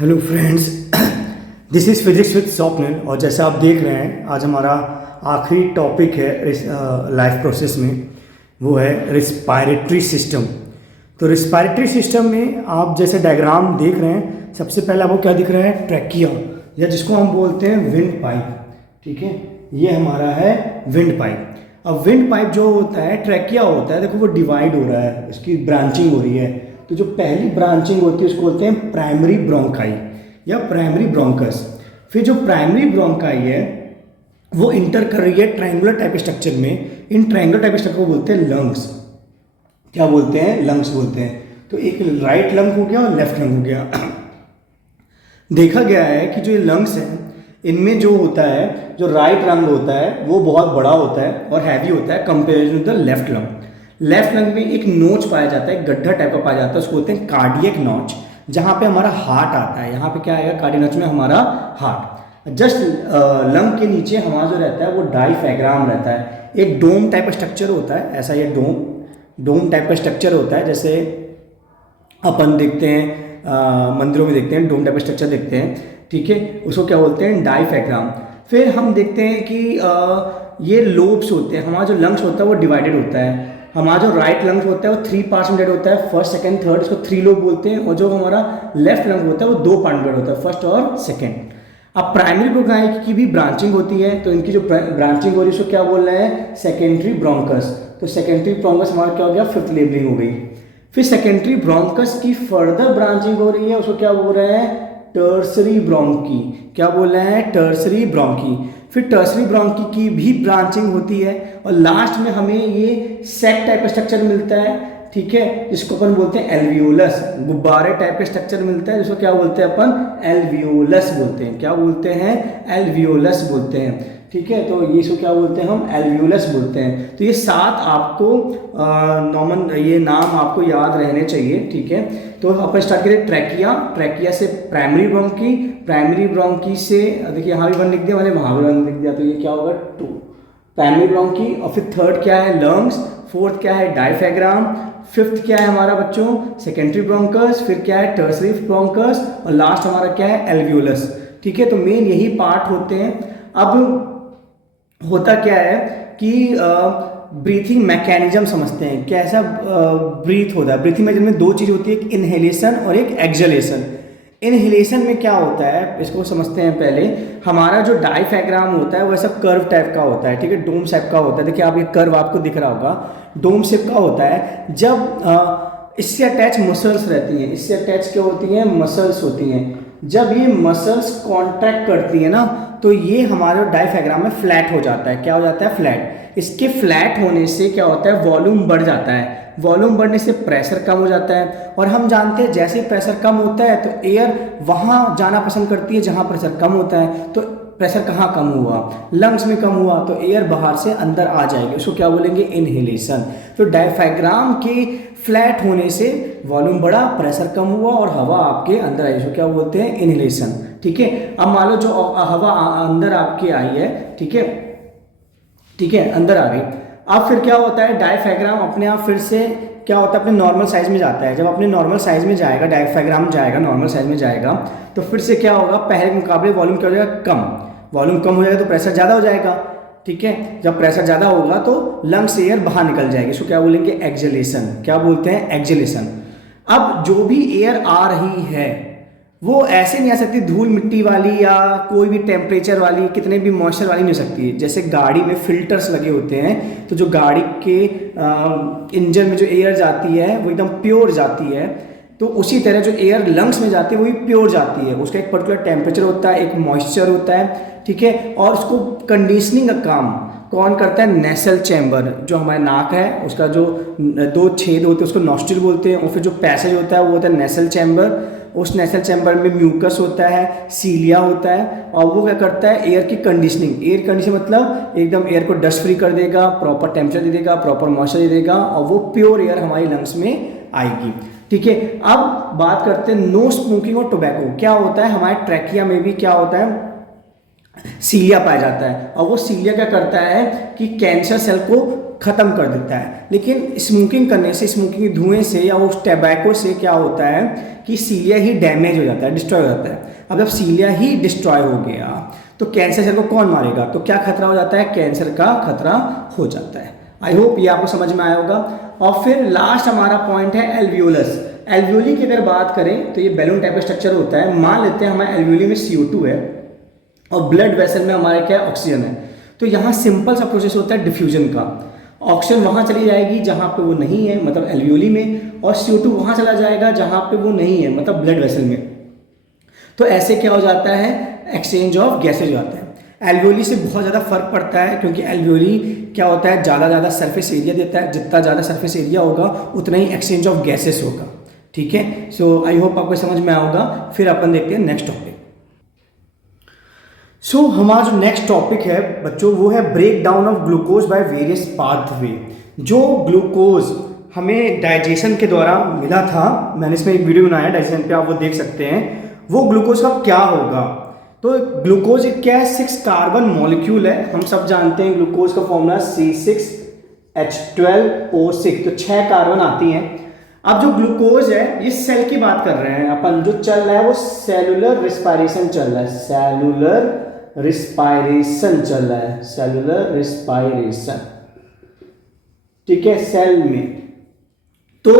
Hello friends, this is physics with Swapnil. और जैसा आप देख रहे हैं, आज हमारा आखिरी टॉपिक है लाइफ प्रोसेस में, वो है रिस्पायरेटरी सिस्टम। तो रिस्पायरेटरी सिस्टम में आप जैसे डायग्राम देख रहे हैं, सबसे पहले आपको क्या दिख रहा है? ट्रैकिया, या जिसको हम बोलते हैं विंड पाइप। ठीक है, ये हमारा है विंड पाइप। अब विंड पाइप जो होता है, ट्रैकिया होता है, देखो वो डिवाइड हो रहा है, इसकी ब्रांचिंग हो रही है। तो जो पहली ब्रांचिंग होती है उसको बोलते हैं प्राइमरी ब्रोंकाई या प्राइमरी ब्रोंकस। फिर जो प्राइमरी ब्रोंकाई है वो इंटर कर रही है ट्रायंगुलर टाइप स्ट्रक्चर में। इन ट्रायंगुलर टाइप स्ट्रक्चर को बोलते हैं लंग्स। क्या बोलते हैं? लंग्स बोलते हैं। तो एक राइट लंग हो गया और लेफ्ट लंग हो गया। देखा गया है कि जो ये लंग्स हैं, इनमें जो होता है, जो राइट लंग होता है वो बहुत बड़ा होता है और हैवी होता है comparison to the left lung. Left lung में एक नोच पाया जाता है, गड्ढा टाइप का पाया जाता है, उसको बोलते हैं कार्डियक नोच, जहाँ पे हमारा हार्ट आता है। यहाँ पे क्या आएगा? कार्डियक नोच में हमारा हार्ट। जस्ट लंग के नीचे हमारा जो रहता है वो डायफ्राम रहता है। एक डोम टाइप का स्ट्रक्चर होता है, ऐसा ये डोम टाइप का स्ट्रक्चर होता है, जैसे अपन देखते हैं मंदिरों में देखते हैं, डोम टाइप का स्ट्रक्चर देखते हैं। ठीक है, उसको क्या बोलते हैं? डायफ्राम। फिर हम देखते हैं कि ये लोब्स होते हैं। हमारा जो लंग्स होता है वो डिवाइडेड होता है। हमारा जो राइट लंग्स होता है वो 3 पार्ट्स में डिवाइड होता है, फर्स्ट सेकंड थर्ड, इसको 3 लोब बोलते हैं। और जो हमारा लेफ्ट लंग होता है वो 2 पार्ट में डिवाइड होता है, फर्स्ट और सेकंड। अब प्राइमरी ब्रोंकाई की भी ब्रांचिंग होती है, तो इनकी जो ब्रांचिंग हो रही है उसको क्या बोल रहे हैं? Secondary bronchus. तो सेकेंडरी ब्रोंकस हमारा क्या हो गया? 5th लेबलिंग हो गई। फिर सेकेंडरी ब्रोंकस की फर्दर ब्रांचिंग हो रही है, उसको क्या बोल रहे हैं? Tertiary bronchi. क्या बोल रहे हैं? Tertiary bronchi. फिर टर्सरी ब्रोंकी की भी ब्रांचिंग होती है और लास्ट में हमें ये सैक टाइप का स्ट्रक्चर मिलता है। ठीक है, जिसको अपन बोलते हैं एल्वियोलस। गुब्बारे टाइप का स्ट्रक्चर मिलता है, जिसको क्या बोलते हैं अपन? एल्वियोलस बोलते हैं। क्या बोलते हैं? एल्वियोलस बोलते हैं। ठीक है, तो ये इसको क्या बोलते हैं? हम एल्वियोलस बोलते हैं। तो ये 7 आपको नॉर्मल ये नाम आपको याद रहने चाहिए। ठीक है, तो अपन स्टार्ट करें ट्रैकिया। ट्रैकिया से प्राइमरी ब्रोंकी, प्राइमरी ब्रोंकी से देखिए यहाँ भी 1 लिख दिया मैंने, वहाँ भी 1 लिख दिया, तो ये क्या होगा? 2 प्राइमरी ब्रोंकी। और फिर थर्ड क्या है? लंग्स। फोर्थ क्या है? डायफ्राम। फिफ्थ क्या है हमारा बच्चों? Secondary bronchus. फिर क्या है? Tertiary bronchus. और लास्ट हमारा क्या है? एल्वियोलस। ठीक है, तो मेन यही पार्ट होते हैं। अब होता क्या है कि ब्रीथिंग मैकेनिज्म समझते हैं, कैसा ब्रीथ होता है। ब्रीथिंग मैकेनिज्म में 2 चीज़ होती है, एक इनहेलेशन और एक एक्सहेलेशन। इनहेलेशन में क्या होता है, इसको समझते हैं पहले। हमारा जो डायफ्राम होता है वो ऐसा कर्व टाइप का होता है। ठीक है, डोम शेप का होता है। देखिए आप ये कर्व आपको दिख रहा होगा, डोम शेप का होता है। जब इससे अटैच मसल्स रहती हैं, इससे अटैच क्या होती हैं? मसल्स होती हैं। जब ये मसल्स कॉन्ट्रैक्ट करती है ना, तो ये हमारे डायफ्राम में फ्लैट हो जाता है। क्या हो जाता है? फ्लैट। इसके फ्लैट होने से क्या होता है? वॉल्यूम बढ़ जाता है। वॉल्यूम बढ़ने से प्रेशर कम हो जाता है। और हम जानते हैं जैसे प्रेशर कम होता है तो एयर वहाँ जाना पसंद करती है जहाँ प्रेशर कम होता है। तो प्रेशर कहाँ कम हुआ? लंग्स में कम हुआ, तो एयर बाहर से अंदर आ जाएगी, उसको क्या बोलेंगे? इनहेलेशन। तो डायफ्राम के फ्लैट होने से वॉल्यूम बढ़ा, प्रेशर कम हुआ और हवा आपके अंदर आई, इसको क्या बोलते हैं? इनहेलेशन। ठीक है, अब मान लो जो हवा अंदर आपके आई है, ठीक है, ठीक है, अंदर आ गई। अब फिर क्या होता है? डायफ्राम अपने आप फिर से क्या होता है? अपने नॉर्मल साइज में जाता है। जब अपने नॉर्मल साइज में जाएगा, डायफ्राम जाएगा, नॉर्मल साइज में जाएगा, तो फिर से क्या होगा? पहले के मुकाबले वॉल्यूम क्या हो जाएगा? कम। वॉल्यूम कम हो जाएगा तो प्रेशर ज़्यादा हो जाएगा। ठीक है, जब प्रेशर ज़्यादा होगा तो लंग्स से एयर बाहर निकल जाएगी, इसको क्या बोलेंगे? एक्सहेलेशन। क्या बोलते हैं? एक्सहेलेशन। अब जो भी एयर आ रही है वो ऐसे नहीं आ सकती धूल मिट्टी वाली या कोई भी टेम्परेचर वाली, कितने भी मॉइस्चर वाली नहीं हो सकती। जैसे गाड़ी में फिल्टर्स लगे होते हैं, तो जो गाड़ी के इंजन में जो एयर जाती है वो एकदम प्योर जाती है। तो उसी तरह जो एयर लंग्स में जाती है वही प्योर जाती है। उसका एक पर्टिकुलर टेम्परेचर होता है, एक मॉइस्चर होता है। ठीक है, और उसको कंडीशनिंग का काम कौन करता है? नेसल चैम्बर। जो हमारे नाक है उसका जो 2 छेद होते हैं उसको नॉस्ट्रिल बोलते हैं। और फिर जो पैसेज होता है वो होता है नेसल चैम्बर। उस नेसल चैम्बर में म्यूकस होता है, सीलिया होता है, और वो क्या करता है? एयर की कंडीशनिंग। एयर कंडीशन मतलब एकदम एयर को डस्ट फ्री कर देगा, प्रॉपर टेम्परेचर दे देगा, प्रॉपर मॉइस्चर दे देगा, और वो प्योर एयर हमारी लंग्स में आएगी। ठीक है, अब बात करते हैं नो स्मोकिंग और टोबैको। क्या होता है? हमारे ट्रैकिया में भी क्या होता है? सीलिया पाया जाता है। और वो सीलिया क्या करता है कि कैंसर सेल को ख़त्म कर देता है। लेकिन स्मोकिंग करने से, स्मोकिंग के धुएं से या उस टैबैको से क्या होता है कि सीलिया ही डैमेज हो जाता है, डिस्ट्रॉय हो जाता है। अब जब सीलिया ही डिस्ट्रॉय हो गया तो कैंसर सेल को कौन मारेगा? तो क्या खतरा हो जाता है? कैंसर का खतरा हो जाता है। आई होप ये आपको समझ में आया होगा। और फिर लास्ट हमारा पॉइंट है एल्वियोलस। एल्वियोली की अगर बात करें तो ये बैलून टाइप का स्ट्रक्चर होता है। मान लेते हैं हमारे एल्वियोली में CO2 है और ब्लड वेसल में हमारे क्या ऑक्सीजन है। तो यहाँ सिंपल सा प्रोसेस होता है डिफ्यूजन का। ऑक्सीजन वहाँ चली जाएगी जहाँ पे वो नहीं है, मतलब एल्वियोली में, और CO2 वहाँ चला जाएगा जहाँ पे वो नहीं है, मतलब ब्लड वेसल में। तो ऐसे क्या हो जाता है? एक्सचेंज ऑफ गैसेज हो जाता है। एल्वियोली से बहुत ज़्यादा फर्क पड़ता है, क्योंकि एल्वियोली क्या होता है, ज़्यादा सरफेस एरिया देता है। जितना ज़्यादा सरफेस एरिया होगा उतना ही एक्सचेंज ऑफ गैसेस होगा। ठीक है, सो आई होप आपको समझ में आया होगा। फिर अपन देखते हैं नेक्स्ट टॉपिक। सो हमारा जो नेक्स्ट टॉपिक है बच्चों, वो है break down of glucose by various pathway. जो ग्लूकोज हमें डाइजेशन के दौरान मिला था, मैंने इसमें एक वीडियो बनाया डाइजेशन पे, आप वो देख सकते हैं। वो ग्लूकोज का क्या होगा? तो ग्लूकोज क्या है? 6 कार्बन मॉलिक्यूल है। हम सब जानते हैं ग्लूकोज का फॉर्मूला C6H12O6, तो 6 कार्बन आती हैं। अब जो ग्लूकोज है, इस सेल की बात कर रहे हैं अपन, जो चल रहा है वो सेलुलर रिस्पायरेशन चल रहा है। सेलुलर रिस्पायरेशन चल रहा है, सेलुलर रिस्पायरेशन, ठीक है, सेल में। तो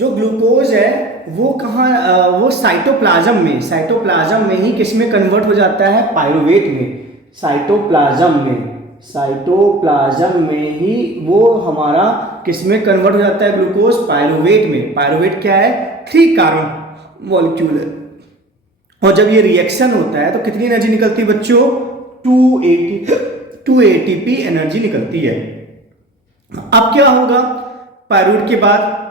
जो ग्लूकोज है वो कहाँ, वो साइटोप्लाज्म में ही किस में कन्वर्ट हो जाता है? पायरुवेट में। साइटोप्लाज्म में ही वो हमारा किस में कन्वर्ट हो जाता है? ग्लूकोज पायरुवेट में। पायरुवेट क्या है? 3 कार्बन मॉलिक्यूल है। और जब ये रिएक्शन होता है तो कितनी एनर्जी निकलती है बच्चों? 2 ATP एनर्जी निकलती है। अब क्या होगा पायरुवेट के बाद?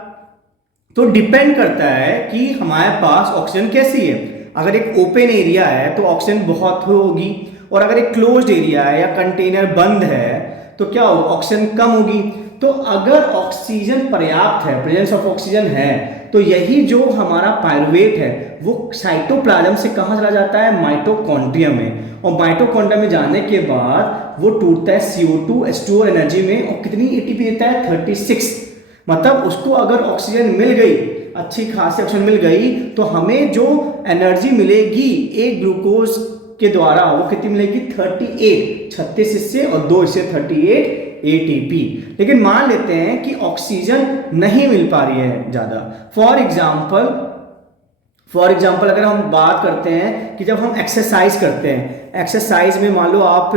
तो डिपेंड करता है कि हमारे पास ऑक्सीजन कैसी है। अगर एक ओपन एरिया है तो ऑक्सीजन बहुत होगी, और अगर एक क्लोज्ड एरिया है या कंटेनर बंद है तो क्या होगा? ऑक्सीजन कम होगी। तो अगर ऑक्सीजन पर्याप्त है, प्रेजेंस ऑफ ऑक्सीजन है, तो यही जो हमारा पायरुवेट है वो साइटोप्लाज्म से कहाँ चला जाता है? माइटोकॉन्ड्रिया में। और माइटोकॉन्ड्रिया में जाने के बाद वो टूटता है CO2 H2O एनर्जी में, और कितनी ATP देता है? 36। मतलब उसको अगर ऑक्सीजन मिल गई, अच्छी खासी ऑक्सीजन मिल गई, तो हमें जो एनर्जी मिलेगी एक ग्लूकोज के द्वारा वो कितनी मिलेगी? 38। 36 इससे और 2 इससे 38 ATP। लेकिन मान लेते हैं कि ऑक्सीजन नहीं मिल पा रही है ज़्यादा। फॉर एग्जाम्पल अगर हम बात करते हैं कि जब हम एक्सरसाइज करते हैं, एक्सरसाइज में मान लो आप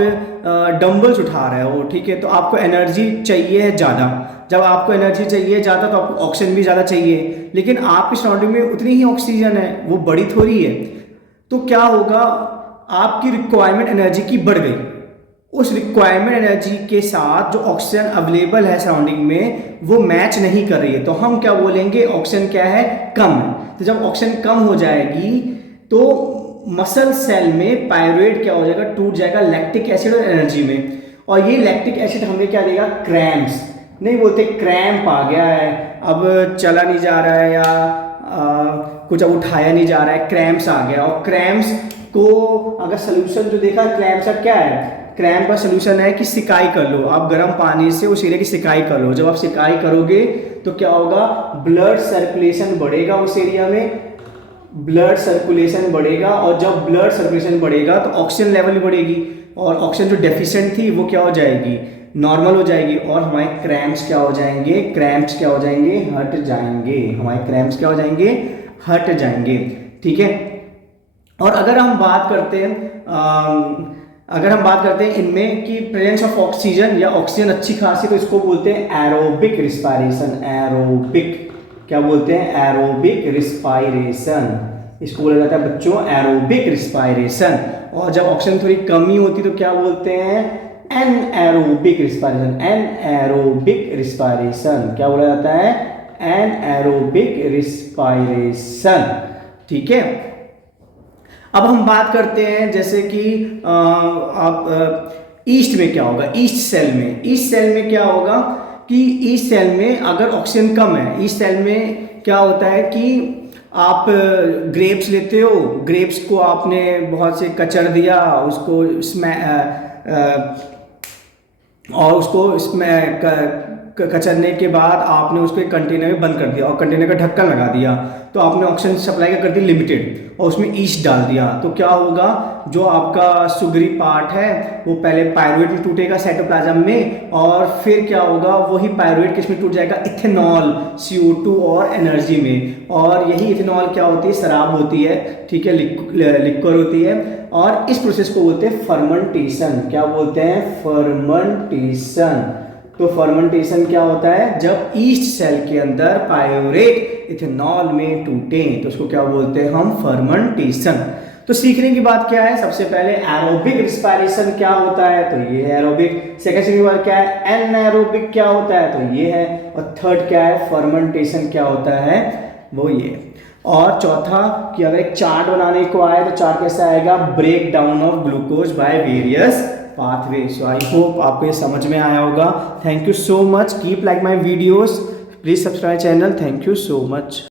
डंबल्स उठा रहे हो, ठीक है, तो आपको एनर्जी चाहिए ज़्यादा। जब आपको एनर्जी चाहिए ज़्यादा तो आपको ऑक्सीजन भी ज़्यादा चाहिए, लेकिन आपकी सराउंडिंग में उतनी ही ऑक्सीजन है, वो बड़ी थोड़ी है। तो क्या होगा? आपकी रिक्वायरमेंट एनर्जी की बढ़ गई। उस रिक्वायरमेंट एनर्जी के साथ जो ऑक्सीजन अवेलेबल है सराउंडिंग में वो मैच नहीं कर रही है, तो हम क्या बोलेंगे? ऑक्सीजन क्या है? कम है। तो जब ऑक्सीजन कम हो जाएगी तो मसल सेल में पायरुवेट क्या हो जाएगा? टूट जाएगा लैक्टिक एसिड और एनर्जी में। और ये लैक्टिक एसिड हमें क्या देगा? क्रैम्प्स। नहीं बोलते क्रैम्प आ गया है, अब चला नहीं जा रहा है, या कुछ अब उठाया नहीं जा रहा है, क्रैम्प्स आ गया। और क्रैम्प्स को अगर सोल्यूशन जो देखा क्रैम्प्स का क्या है? क्रैम्प का सोल्यूशन है कि सिकाई कर लो, आप गर्म पानी से उस एरिया की सिकाई कर लो। जब आप सिकाई करोगे तो क्या होगा? ब्लड सर्कुलेशन बढ़ेगा उस एरिया में, ब्लड सर्कुलेशन बढ़ेगा, और जब ब्लड सर्कुलेशन बढ़ेगा तो ऑक्सीजन लेवल भी बढ़ेगी, और ऑक्सीजन जो डेफिशिएंट थी वो क्या हो जाएगी? नॉर्मल हो जाएगी, और हमारे क्रैम्प्स क्या हो जाएंगे? हट जाएंगे। हमारे क्रैम्प्स क्या हो जाएंगे? हट जाएंगे। ठीक है। और अगर हम बात करते हैं इनमें कि प्रेजेंस ऑफ ऑक्सीजन या ऑक्सीजन अच्छी खासी, तो इसको बोलते हैं एरोबिक रिस्पायरेशन। एरोबिक क्या बोलते हैं? एरोबिक रिस्पायरेशन, इसको बोला जाता है बच्चों एरोबिक रिस्पायरेशन। और जब ऑक्सीजन थोड़ी कमी होती तो क्या बोलते हैं? Anaerobic respiration. एनएरोबिक रिस्पायरेशन क्या बोला जाता है? Anaerobic respiration. ठीक है। अब हम बात करते हैं जैसे कि आप ईस्ट में क्या होगा? ईस्ट सेल में क्या होगा कि ईस्ट सेल में अगर ऑक्सीजन कम है, ईस्ट सेल में क्या होता है कि आप ग्रेप्स लेते हो, ग्रेप्स को आपने बहुत से कचर दिया, उसको इसमें और उसको इसमें कचरने के बाद आपने उसको एक कंटेनर में बंद कर दिया और कंटेनर का ढक्कन लगा दिया, तो आपने ऑक्सीजन सप्लाई कर दी लिमिटेड और उसमें ईस्ट डाल दिया, तो क्या होगा, जो आपका सुगरी पार्ट है वो पहले पायरुवेट में टूटेगा साइटोप्लाज्म में, और फिर क्या होगा, वही पायरुवेट किसमें टूट जाएगा, इथेनॉल CO2 और एनर्जी में। और यही इथेनॉल क्या होती है, शराब होती है, ठीक है, लिक्विड होती है। और इस प्रोसेस को बोलते हैं फर्मेंटेशन। क्या बोलते हैं, फर्मेंटेशन। तो फर्मेंटेशन क्या होता है, जब ईस्ट सेल के अंदर पायरुवेट इथेनॉल में टूटे तो उसको क्या बोलते हैं हम, फर्मेंटेशन। तो सीखने की बात क्या है, सबसे पहले एरोबिक रिस्पायरेशन क्या होता है, तो ये है एरोबिक। सेकंड सीखने की बात क्या है, एनारोबिक क्या होता है, तो ये है। और थर्ड क्या है, फर्मेंटेशन क्या होता है, वो ये। और चौथा कि अगर एक चार्ट बनाने को आए तो चार्ट कैसा आएगा, break down of glucose by various pathway. So I hope आपको ये समझ में आया होगा। Thank you so much, keep like my videos, please subscribe channel. Thank you so much.